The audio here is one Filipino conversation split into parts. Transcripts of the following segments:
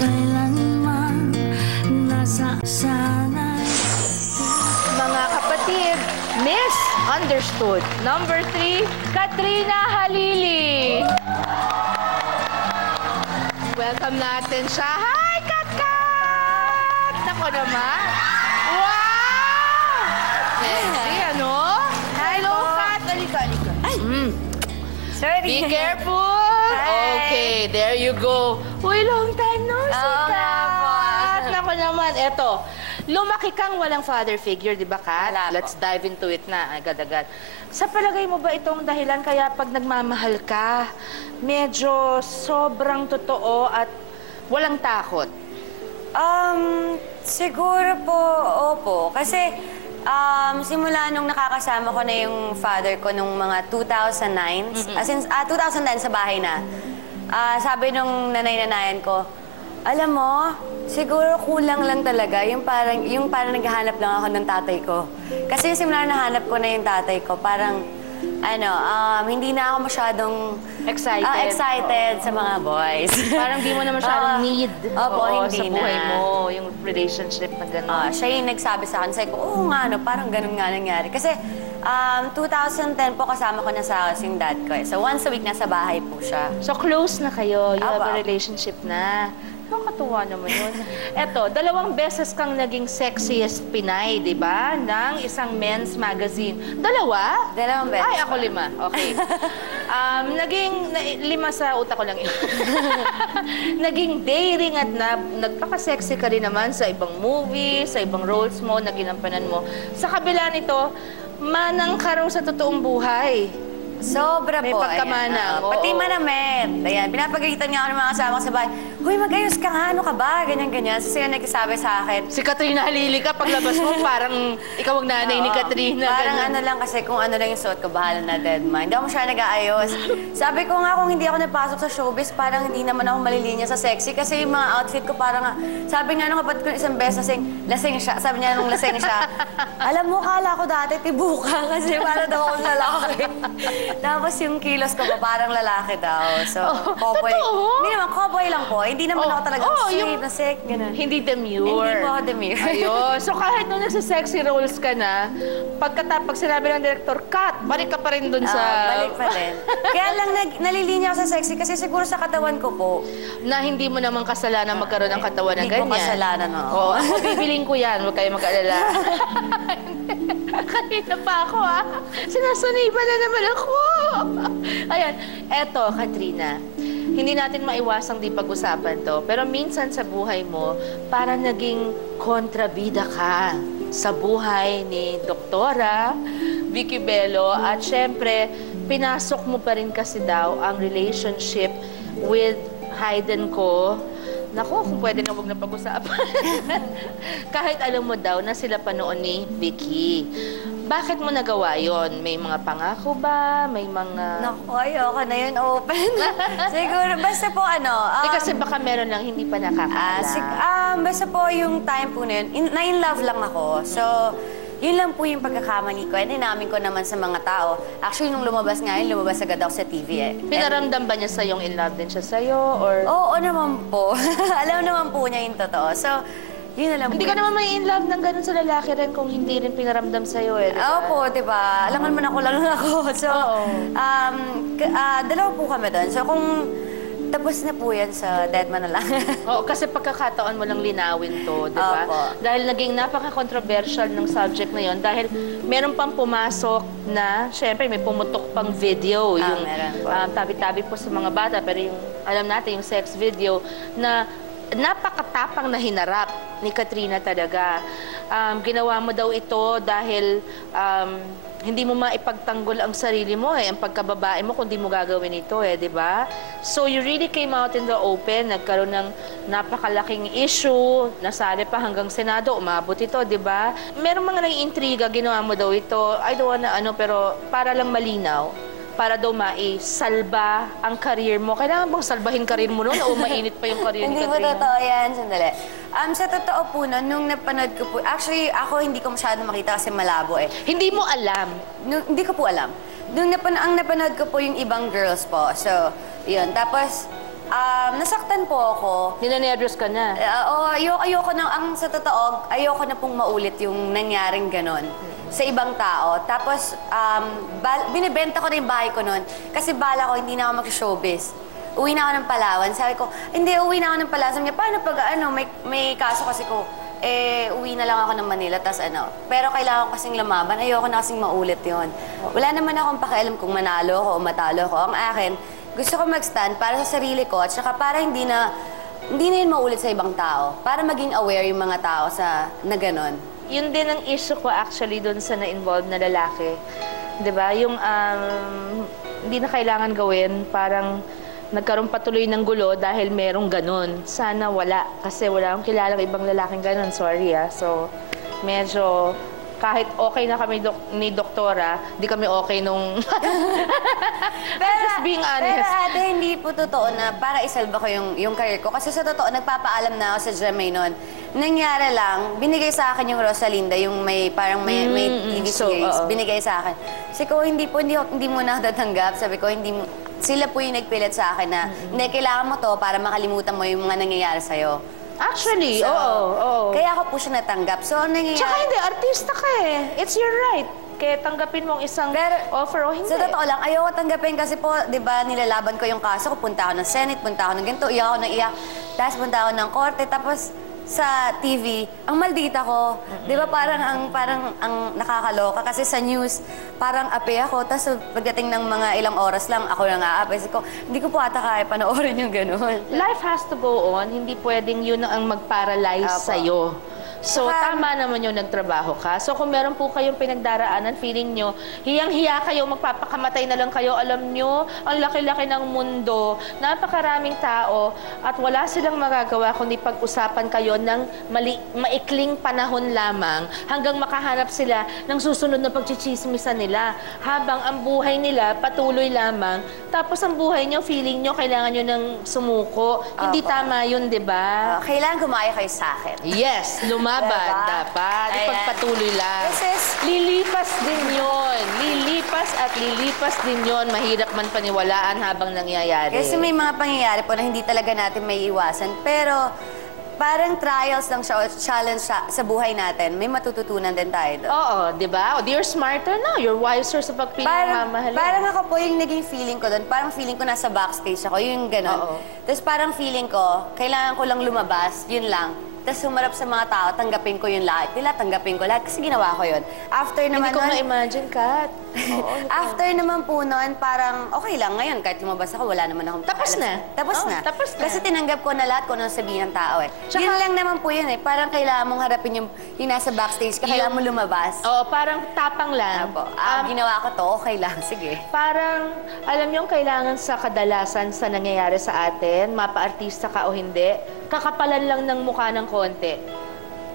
kailanman nasa sanay. Mga kapatid, misunderstood. Number 3, Katrina Halili. Welcome natin siya. Hi, Kat-Kat! Nako naman. Wow! Sexy, ano? Hello, Kat. Halika. Ay! Sorry. Be careful. Hi. Okay, there you go. Uy, long time no see, Kat. Nako naman, eto. Lumaki kang walang father figure, di ba, Kat? Wala po. Let's dive into it na, agad-agad. Sa palagay mo ba itong dahilan kaya pag nagmamahal ka, medyo sobrang totoo at walang takot? Siguro po, opo. Kasi, simula nung nakakasama ko na yung father ko nung mga 2009, as in, 2009 sa bahay na, sabi nung nanay-nanayan ko, alam mo, siguro kulang lang talaga yung parang naghahanap lang ako ng tatay ko. Kasi simula nahanap ko na yung tatay ko, parang, hindi na ako masyadong excited sa mga boys. Parang di mo na masyadong need hindi sa buhay mo, yung relationship na gano'n. Siya yung nagsabi sa akin, sabi ko, oo nga, parang ganun nga nangyari. Kasi 2010 po kasama ko na sa yung dad ko. So once a week nasa bahay po siya. So close na kayo, you have a relationship na. Nakakatuwa naman yun. Eto, 2 beses kang naging sexiest Pinay, di ba? Ng isang men's magazine. 2? 2 beses. Ay, ako 5. Okay. Naging 5 sa utak ko lang yun. Naging daring at nagpaka-sexy ka rin naman sa ibang movies, sa ibang roles mo, na ginampanan mo. Sa kabila nito, manang ka raw sa totoong buhay. Sobra May po. pagkamanang. Pati manamit. Ayan, pinapagalitan niya ako ng mga kasama ko sa bahay. Hoy, mag-ayos ka nga, ano ka ba? Ganyan-ganyan. So, sila nagsasabi sa akin. Si Katrina Halili ka, paglabas mo, parang ikaw ang nanay ni Katrina. Parang ganun. ano lang kasi kung ano lang yung suot ko, bahala na, dead mind. Hindi ako siya nag-aayos. Sabi ko nga, kung hindi ako napasok sa showbiz, parang hindi naman ako malilinya sa sexy. Kasi yung mga outfit ko parang, sabi nga nung kapatid ko isang beses, lasing siya. Sabi niya nung lasing siya, alam mo, kala ko dati, tibuka kasi para daw akong lalaki. Tapos yung kilos ko pa, parang lalaki daw. So, cowboy. Totoo? Hindi naman, cowboy lang po. Hindi naman ako talagang sweet na sick, gano'n. Hindi demure. Hindi po ako demure. Ayun. So kahit nung nasa-sexy roles ka na, pag sinabi ng director, cut, balik ka pa rin dun sa... Balik pa rin. Kaya lang nalilinya ako sa sexy kasi siguro sa katawan ko po. Na hindi mo naman kasalanan magkaroon ng katawan na ganyan. Hindi ko kasalanan, no? Oo, ako bibiling ko yan. Huwag kayo mag-alala. Kanina pa ako, Sinasaniban na naman ako. Ayan. Eto, Katrina. Hindi natin maiwasang di pag-usapan to. Pero minsan sa buhay mo, parang naging kontrabida ka sa buhay ni Doktora Vicky Bello. At syempre, pinasok mo pa rin kasi daw ang relationship with Hayden ko. Naku, kung pwede na huwag na pag-usapan. Kahit alam mo daw na sila pa noon ni Vicky. Bakit mo nagawa yon? May mga pangako ba? May mga... Naku, ayoko na yun open. Siguro, basta po kasi baka meron lang hindi pa nakakaalam. Basta po yung time po na yun, na in love lang ako. So, yun lang po yung pagkakamali ko. And inamin ko naman sa mga tao. Actually, nung lumabas nga yun, lumabas agad ako sa TV eh. Pinaramdam ba niya sa'yong in love din siya sa'yo? Or... Oo naman po. Alam naman po niya yung totoo. So, yun na lang hindi po. ka naman may in love ng ganun sa lalaki rin kung hindi rin pinaramdam sa'yo eh. Diba? Opo, diba? Alam man ako lang ako. So, dalawa po kami doon. So, kung tapos na po yan sa dead man na lang. Oo, kasi pagkakataon mo lang linawin to, di ba? Opo. Dahil naging napaka-controversial ng subject na yon. Dahil meron pang pumasok na, syempre may pumutok pang video. Yung tabi-tabi po sa mga bata, pero yung, alam natin, yung sex video na napakatapang na hinarap ni Katrina talaga. Ginawa mo daw ito dahil hindi mo maipagtanggol ang sarili mo ang pagkababae mo kung di mo gagawin ito di ba? So you really came out in the open, nagkaroon ng napakalaking issue, nasali pa hanggang Senado, umabot ito, di ba? Merong mga naiintriga, ginawa mo daw ito, I don't wanna pero para lang malinaw, para daw maisalba ang career mo. Kailangan bang salbahin career mo noon o mainit pa yung career ni Katrina? Hindi po totoo yan. Sandali. Sa totoo po nung napanood ko po, actually, ako hindi ko masyado makita kasi malabo Hindi mo alam? Hindi ko po alam. Ang napanood ko po yung ibang girls po. So, yun. Tapos, nasaktan po ako. Ninenervyos ka na? Ayoko na, sa totoo, ayoko na pong maulit yung nangyaring ganon sa ibang tao. Tapos, binibenta ko na yung bahay ko noon kasi bala ko hindi na ako mag-showbiz. Uwi na ako ng Palawan. Sabi ko, hindi, uwi na ako ng Palawan. Sabi niya, paano pag may kaso kasi ko, uwi na lang ako ng Manila, tas Pero kailangan ko kasing lumaban, ayoko na kasing maulit yon. Wala naman akong pakialam kung manalo ako o matalo ako. Ang akin, gusto ko mag-stand para sa sarili ko at saka para hindi na yun maulit sa ibang tao. Para maging aware yung mga tao na ganon. Yun din ang issue ko actually dun sa na-involved na lalaki. 'Di ba? Yung hindi na kailangan gawin, parang nagkaroon patuloy ng gulo dahil merong ganun. Sana wala, kasi wala akong kilalang ibang lalaking ganun. Sorry So, medyo kahit okay na kami ni doktora, di kami okay nung... Just being honest. Pero ate, hindi po totoo na para isalba ko yung career ko. Kasi sa totoo, nagpapaalam na ako sa GMA noon. Nangyari lang, binigay sa akin yung Rosalinda, yung parang may TV series. Binigay sa akin. Kasi ko, hindi mo na tatanggap. Sabi ko, sila po yung nagpilit sa akin na, hindi, kailangan mo to para makalimutan mo yung mga nangyayari sa'yo. Actually, oo. Kaya ako po siya natanggap. So, nangyayari... Tsaka hindi, artista ka eh. It's your right. Kaya tanggapin mo ang isang offer o hindi. Sa totoo lang, ayoko tanggapin kasi po, di ba, nilalaban ko yung kaso ko. Punta ako ng Senate, punta ako ng ganito, iyak ako ng iyak. Tapos punta ako ng korte, tapos sa TV, ang maldita ko. Di ba parang ang nakakaloka kasi sa news, parang ape ako. Tapos pagdating ng mga ilang oras lang, ako lang aape. Kasi hindi ko po ata kaya panoorin yung gano'n. Life has to go on. Hindi pwedeng yun ang mag-paralyze sa'yo. So, tama naman yung nagtrabaho ka. So, kung meron po kayong pinagdaraanan, feeling nyo, hiyang-hiya kayo, magpapakamatay na lang kayo, alam nyo, ang laki-laki ng mundo, napakaraming tao, at wala silang magagawa kundi pag-usapan kayo ng maikling panahon lamang hanggang makahanap sila ng susunod na pagchichismisan nila. Habang ang buhay nila, patuloy lamang. Tapos ang buhay nyo, feeling nyo, kailangan nyo ng sumuko. Hindi tama yun, di ba? Kailangan gumaya kayo sa akin. Yes, lumaban dapat. Ipagpatuloy lang. Lilipas din yun. Lilipas din yun. Mahirap man paniwalaan habang nangyayari. Kasi may mga pangyayari po na hindi talaga natin may iwasan. Pero parang trials lang siya o challenge sa buhay natin. May matututunan din tayo doon. Oo, di ba? You're smarter now. You're wiser sa pagpili ng mamahalin. Parang ako po yung naging feeling ko doon. Parang feeling ko nasa backstage ako. Yung gano'n. Tapos parang feeling ko, kailangan ko lang lumabas. Yun lang. Tapos humarap sa mga tao, tanggapin ko yung lahat nila, tanggapin ko lahat. Kasi ginawa ko yun. After naman Hindi ko na-imagine, Kat. After naman po nun, parang okay lang. Ngayon, kahit lumabas ako, wala naman akong Tapos na. Tapos na. Kasi tinanggap ko na lahat kung ano sabihin ng tao eh. Tsaka, yun lang naman po yun eh. Parang kailangan mong harapin yung nasa backstage, kailangan mo lumabas. Oo, parang tapang lang. Ginawa ko to, okay lang. Sige. Parang, alam niyo, kailangan sa kadalasan sa nangyayari sa atin, mapa-artista ka o hindi, kakapalan lang ng mukha ng konti.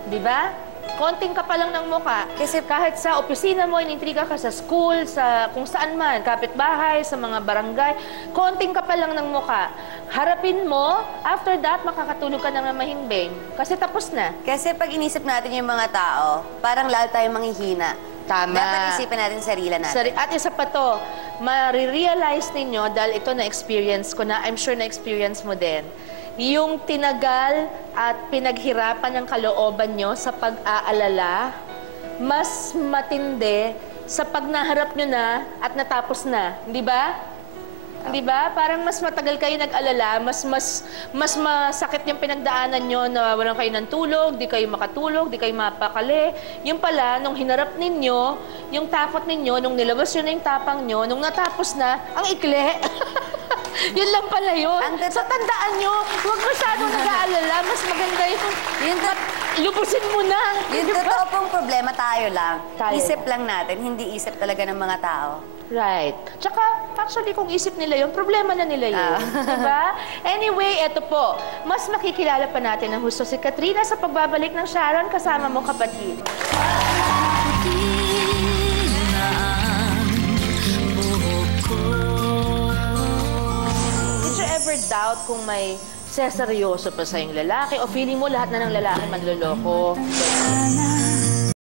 Di ba? Konting kapalang ng mukha. Kasi kahit sa opisina mo, inintriga ka sa school, sa kung saan man, kapitbahay, sa mga barangay, konting kapalang ng mukha. Harapin mo, after that, makakatulog ka na mahimbing. Kasi tapos na. Kasi pag inisip natin yung mga tao, parang lalo tayong manghihina. Tama. Dapat isipin natin sarili natin. At isa pa to, marirealize ninyo, dahil ito na-experience ko na, I'm sure na-experience mo din, yung tinagal at pinaghirapan ng kalooban nyo sa pag-aalala, mas matindi sa pag naharap nyo na at natapos na. Di ba? Di ba? Parang mas matagal kayo nag-alala, mas masakit yung pinagdaanan nyo na walang kayo ng tulog, di kayo makatulog, di kayo mapakali. Yung pala, nung hinarap ninyo, yung takot ninyo, nung nilabas nyo na yung tapang nyo, nung natapos na, ang ikli. Yun lang pala yun. So, tandaan nyo, huwag masyadong nag-aalala. Mas maganda yung lubusin mo na. Yung totoo pong problema, tayo lang. Isip lang natin, hindi isip talaga ng mga tao. Right. Tsaka, actually, kung isip nila yun, problema na nila yun. Diba? Anyway, eto po. Mas makikilala pa natin ng husto si Katrina sa pagbabalik ng Sharon kasama mo, kapatid. Ever doubt kung may seseryoso pa sa yung lalaki o feeling mo lahat na ng lalaki manloloko?